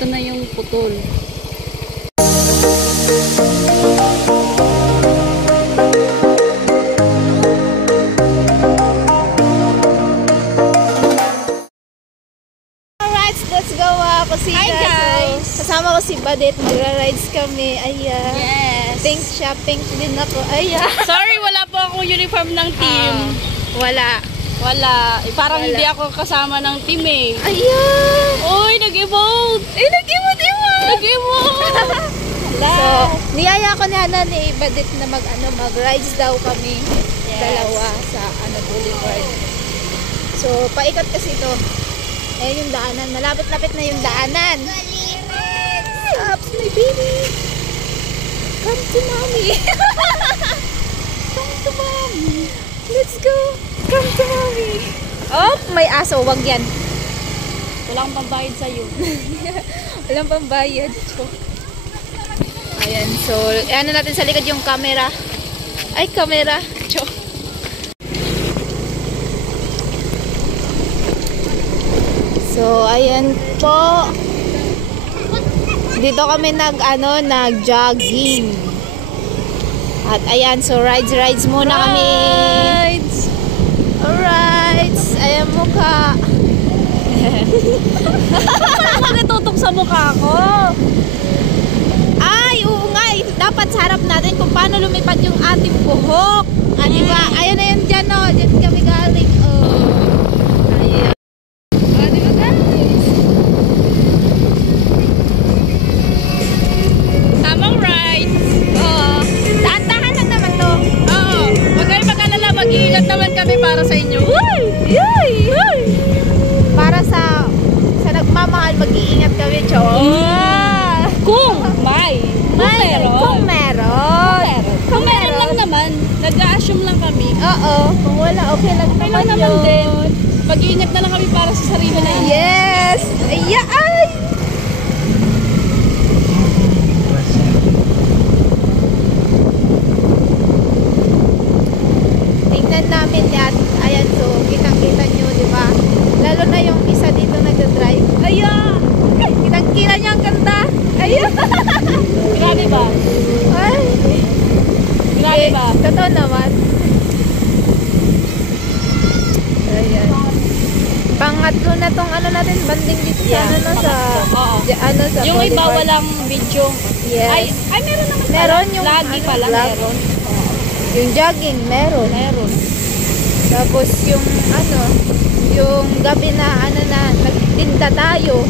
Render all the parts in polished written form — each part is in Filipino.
Ito na yung putol. Let's go kasi hi guys! So, kasama ko si Badet, magra-rides kami. Ayan. Yes! Pink siya, pink din ako. Ayan. Sorry, wala po akong uniform ng team. Wala. Parang hindi ako kasama ng team eh. Ayan! Uy, nag-emote! Nag-emote! So, niyaya ko ni Hana ni Badet na mag-rides daw kami. Yes. Dalawa sa Boulevard. So, paikat kasi ito. Ayan yung daanan. Malapit-lapit na yung daanan. Ups, my baby. Come to mommy. Come to mommy. Let's go. Come to mommy. Oh, may aso. Wag yan. Walang pambayad sa'yo. Walang pambayad. Ayan. So, ano natin sa likod yung camera. Ay, camera. So, ayan po. Dito kami nag-jogging. At ayan, so rides muna kami. Alright. Ayan mukha. Bakit tutok sa mukha ko? Ay, oo nga. Dapat sa harap natin kung paano lumipad yung ating buhok. Diba? Ayan na yan dyan, no? Dyan kami galing. Ayan. Diba guys? Tamang rides. Oo. Dahan-dahan lang naman to. Oo. Huwag kayo mag-alala. Mag-iingat naman kami para sa inyo. Uy! Yay! Para sa nagmamahal, mag-iingat kami, Chong. Kung meron. Kung meron lang naman. Nag-a-assume lang kami. Oo. Kung wala, okay lang naman din. Mag-iingat na lang kami para sa sarili na yun. Yes! Ay! Tingnan namin yan. Ayan, so, kitang-kita nyo, di ba? Lalo na yung isa dito nagda-drive. Ayan! Kitang-kita nyo ang ganda. Ayan! Grabe ba? Ay! Grabe ba? Totoo naman. Ayan. Pangatlo na tong natin, banding dito sa Oo. sa Yung iba Boulevard. walang video. Yes. Ay meron naman pala. Meron yung lagi pala vlog. meron. Yung jogging, meron. Tapos yung yung gabi na nagtinda tayo.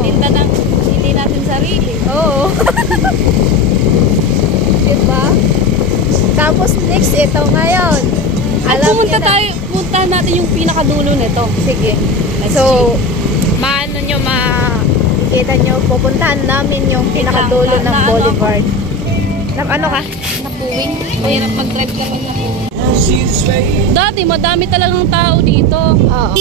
Tinda ng hindi natin sarili. Oo. Diba? Tapos next, ito ngayon. At punta natin yung pinakadulo nito. Sige. So, makikita nyo, pupuntahan namin yung pinakadulo ng Boulevard. Ano ka? Napuwing. Mahirap mag-drive ka pag napuwing. Dati, madami talagang tao dito. Oo.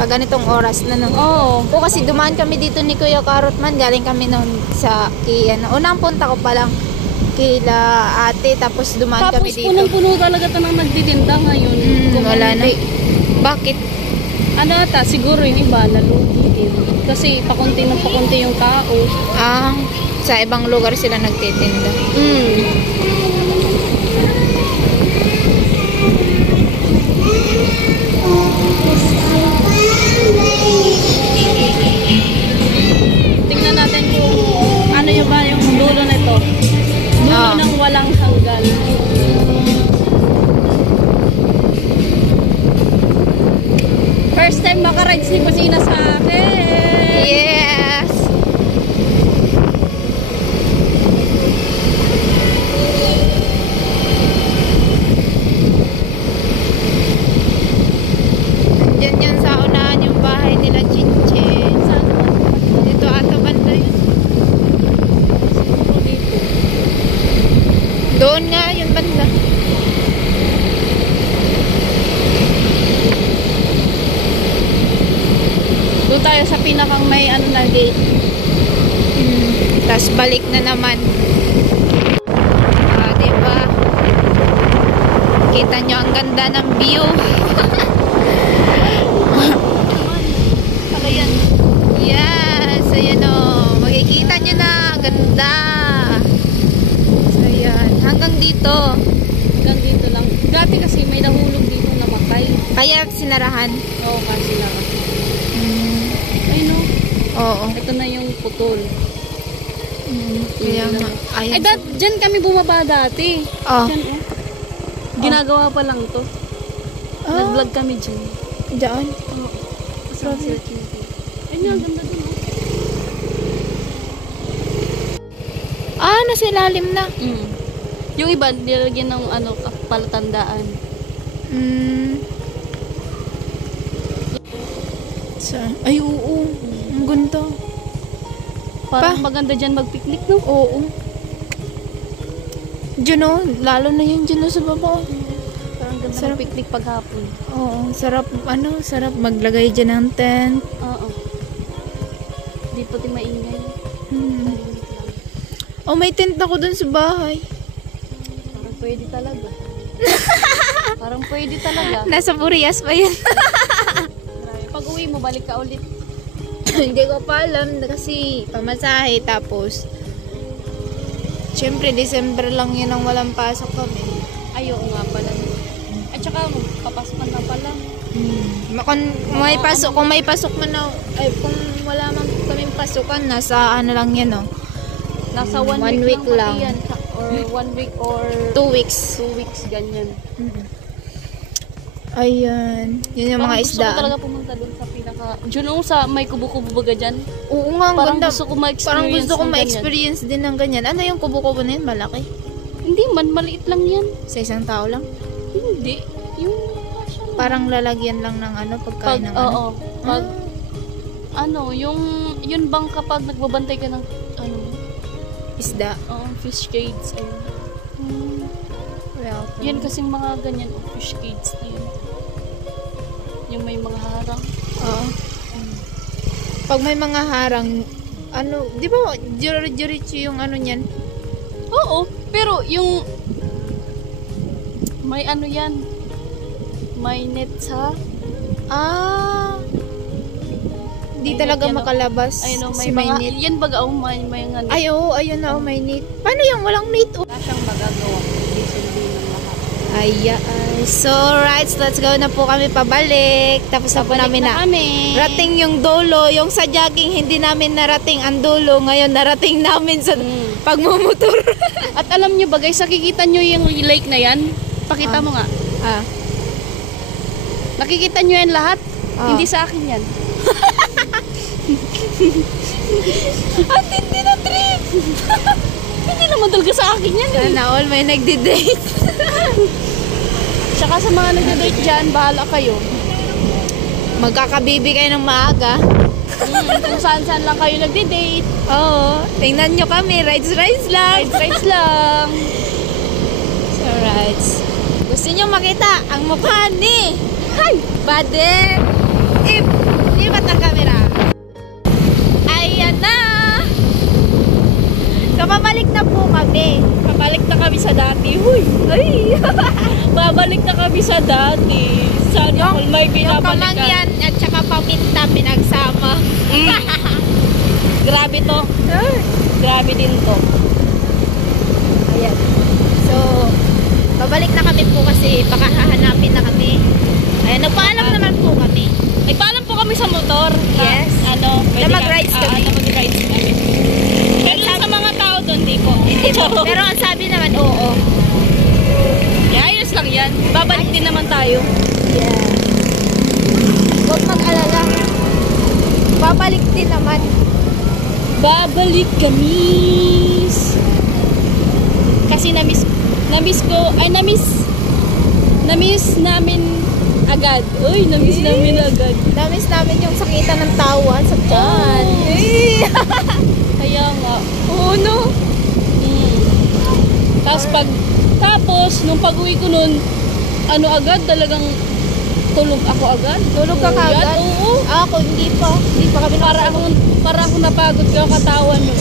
Pag ganitong oras na no. Oo. Kasi dumaan kami dito ni Kuya Karotman. Galing kami noon sa unang punta ko pa lang kila ate. Tapos dumaan kami dito. Tapos punong-puno talaga tanang nagtitinda ngayon. Wala na. Bakit? Siguro yung iba nalugiin. Kasi pakunti yung tao. Sa ibang lugar sila nagtitinda. Tingnan natin kung ano yung dulo nito. Dulo ng walang hanggan. First time maka-rides ni Pasina sa akin. Yes! Diyan yun sa unahan yung bahay nila Chinchin. Dito ata banda yun. Doon nga yung banda. Doon tayo sa pinakang may na gate. Tapos balik na naman. Diba? Kita nyo ang ganda ng view. Ano yan? ayan o. Makikita nyo na. Ganda. So, ayan. Hanggang dito. Hanggang dito lang. Dati kasi may nahulog dito namatay. Kaya sinarahan. Oo, kasi lang. Ay no. Oo. Ito na yung putol. Kaya nga. Ay, dyan kami bumaba dati. Oh. Dyan, oh. Ginagawa pa lang to. Nag-vlog kami dyan. Diyan? Oo. Kasama sila Chinky. Ayun nga, ganda din, oh. Nasa ilalim na. Yung iba, nilagyan ng ano, palatandaan. Ay, oo. Ang ganda. Parang maganda dyan mag-picnic, no? Oo. Diyan o. Lalo na yun dyan o sa baba. Parang ganda Sarap. mag-picnic paghapon. Oo. Sarap, sarap maglagay dyan ng tent. Oo. Di pati maingay. Tahimik lang. Oh, may tent ako dun sa bahay. Parang pwede talaga. Parang pwede talaga. Nasa Burias pa yun. Pag uwi mo, balik ka ulit. Hindi ko pa alam kasi pamasahe tapos syempre December lang yun ang walang pasok kami. Ayaw nga pala. At saka papasman na pala. Kung may pasok man na, kung wala man kaming pasukan, nasa ano lang yan oh. Nasa 1 week lang. Yan, or 1 week or 2 weeks. 2 weeks, ganyan. Ayan. Yun yung mga Parang gusto ko isdaan. talaga pumunta dun sa pinaka... Diyan sa may kubo-kubo baga dyan. Oo nga, ang Parang ganda. gusto ko ma-experience Parang gusto ko ng ma-experience din ng ganyan. Ano yung kubo-kubo na yun? Malaki? Hindi man, maliit lang yan. Sa isang tao lang? Hindi. Yung... Parang lalagyan lang ng ano, pagkain ng ano? Oo. Pag... Ano, yun bang kapag nagbabantay ka ng... Ano? Isda. Oo, fish cage. Ayun. Well, Yan kasing mga ganyan, fish cage na yun. Yung may mga harang. Oo. Pag may mga harang, ano, di ba, diretso yung ano niyan? Oo, pero yung may ano yan, may net sa Hindi may talaga net yan, makalabas ayun, may si mga, net. yan baga, may nga net. Ay, oo, ayun na, may net. Paano yung walang net? Wala siyang magagawa, hindi sundin ng lahat. So, right, let's go na po kami pabalik. Tapos na po namin na. Kami. Rating yung dulo, yung sa jogging, hindi namin narating ang dulo. Ngayon, narating namin sa pagmumotor. At alam nyo ba guys, nakikita nyo yung lake na yan? Pakita mo nga. Nakikita nyo yan lahat? Hindi sa akin yan. Ang tindi na trip! Hindi naman talaga sa akin yan eh. Sana all may nagdi-date. Tsaka sa mga nagda-date dyan, bahala kayo. Magkakabibi kayo ng maaga. Kung saan-saan lang kayo nagdi-date. Oo. Tingnan nyo kami. Rides lang. Rides lang. So, rides. Gusto nyo makita ang mukha ni Baden. Lipat ang camera. Ayan na. So, babalik na po kami. Babalik na kami sa dati. Huy! Ay! Babalik na kami sa dati. Sana all may Yung binabalikan. kamangyan at saka paminta pinagsama. Grabe to. Grabe din to. Ayan. So, babalik na kami po kasi baka hahanapin na kami. Ayan, nagpaalam naman po kami. Nagpaalam po kami sa motor. Yes. Ano, Na mag-rides kami. Na mag-rides kami. Pero sa mga tao doon, di po. Hindi po. Pero ang sabi naman, oo. Ayos lang yan. Babalik din naman tayo. Yeah. Huwag mag-alala. Babalik din naman. Babalik kami. Kasi namiss namin agad. Uy, namiss namin agad. Namiss namin yung sakitan ng tawa sa tiyan. Kaya nga. Oo, no? Tapos, nung pag-uwi ko nun, ano agad, talagang tulog ako agad. Tulog ka kagad? Oo. Ako, hindi pa. Hindi pa kami Para ako napagod ka katawan nun.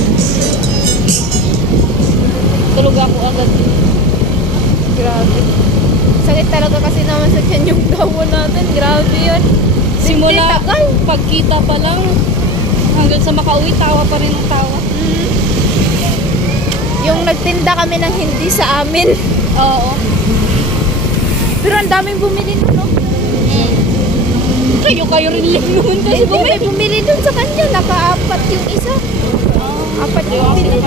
Tulog ako agad. Grabe. Sakit talaga kasi naman sa tiyan yung tawa natin. Grabe yun. Simula, Hindi, tagal. pagkita pa lang, Hanggang sa makauwi, tawa pa rin ang tawa. Yung nagtinda kami ng hindi sa amin. Oo. Pero ang daming bumili nun, no? Kayo rin lang naman kasi Hindi, may bumili dun sa kanya. Naka-apat yung isa. Apat yung bumili.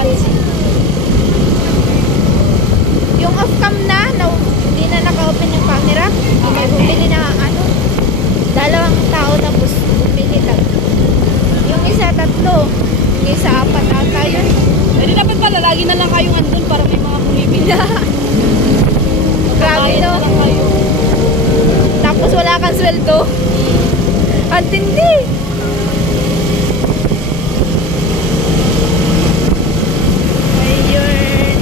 Yung off-cam na hindi na naka-open yung camera. May bumili na ano. Dalawang tao tapos bumili lang. Yung isa 3. Yung isa 4 ata yun. Pwede dapat pala, lagi na lang kayong andun para may mga bumibili. Grabe, Bayad no? na lang kayo. Tapos wala kang sweldo. Ang tindi. Ayun.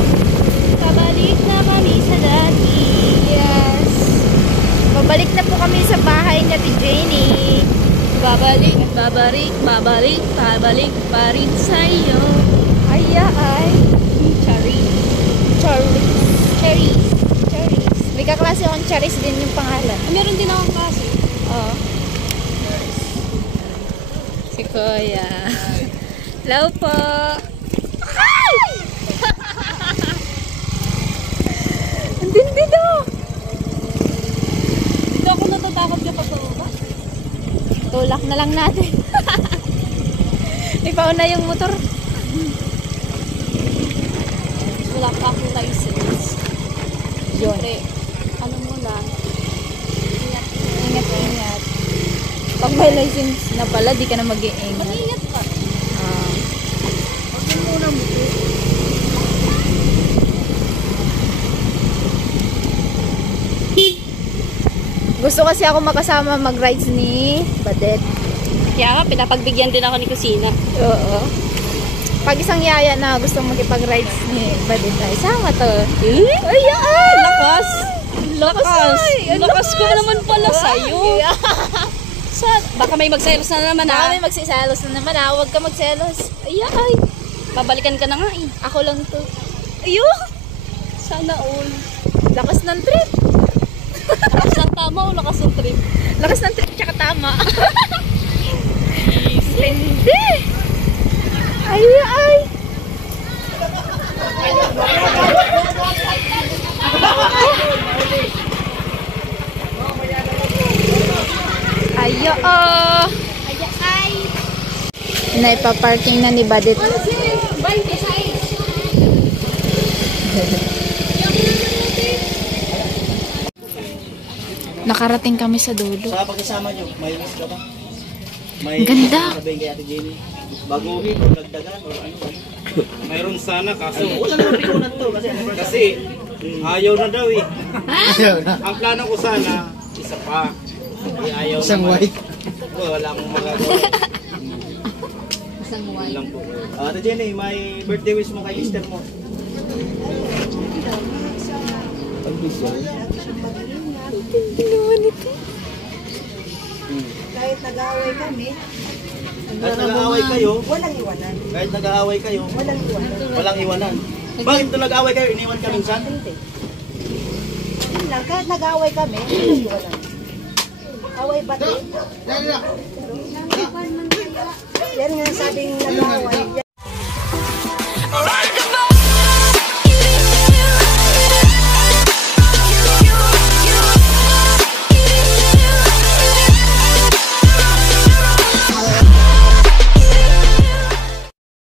Pabalik na kami sa dati. Yes. Pabalik na po kami sa bahay niya, Ate Jenny. Babalik pa rin sa'yo. Ay. Charis. Cherries. May kaklase akong Cherries din yung pangalan. Meron din akong klase. Oo. Si Kuya. Hello po. Ang tindi daw. Dito ako natatakot kapag pababa. Tulak na lang natin. Ipauna yung motor. Wala pa akong license. Yun. Siyempre, ano muna, Ingat. Pag may license na pala, di ka na mag-iingat. mag-ingat ka. Ah. Gusto kasi ako makasama mag-rides ni Badet. Kaya nga, pinapagbigyan din ako ni Kusina. Oo. Pag isang yaya na gusto makipag-rides ni Badet na isama to. Ay! Lakas! Ay, ang Lakas ko lakas! naman pala sa'yo. Baka may magselos na naman Baka ha. may magsiselos na naman ha. Huwag ka magselos. Ay! Babalikan ka na nga eh. Ako lang to. Ayun! Sana all. Lakas ng trip. Lakas ng tama o lakas ng trip? Lakas ng trip tsaka tama. Hindi! Ay! Ayo! Naipa-parking na ni Badit. Nakarating kami sa dulo. Sa pagkasama nyo, may mas ka ba? Ang ganda. Sabihin kay Ate Jenny, baguhin o dagdagan o ano. Mayroon sana kaso Wala naman rin to kasi ayaw na daw eh. Ang plano ko sana isa pa. Ayaw Isang naman. white. Wala akong magagawa. Isang Yun lang po. Ate Jenny, may birthday wish mo kay sister mo. Kahit nag-aaway kami, Kahit nag-aaway kayo, walang iwanan. kahit nag-aaway kayo, Walang iwanan. walang iwanan. Bakit nung nag-aaway kayo, iniwan ka minsan? Hindi. Yun lang, kahit nag-aaway kami, walang iwanan. Away ba din? Yan nga sabing nag-aaway.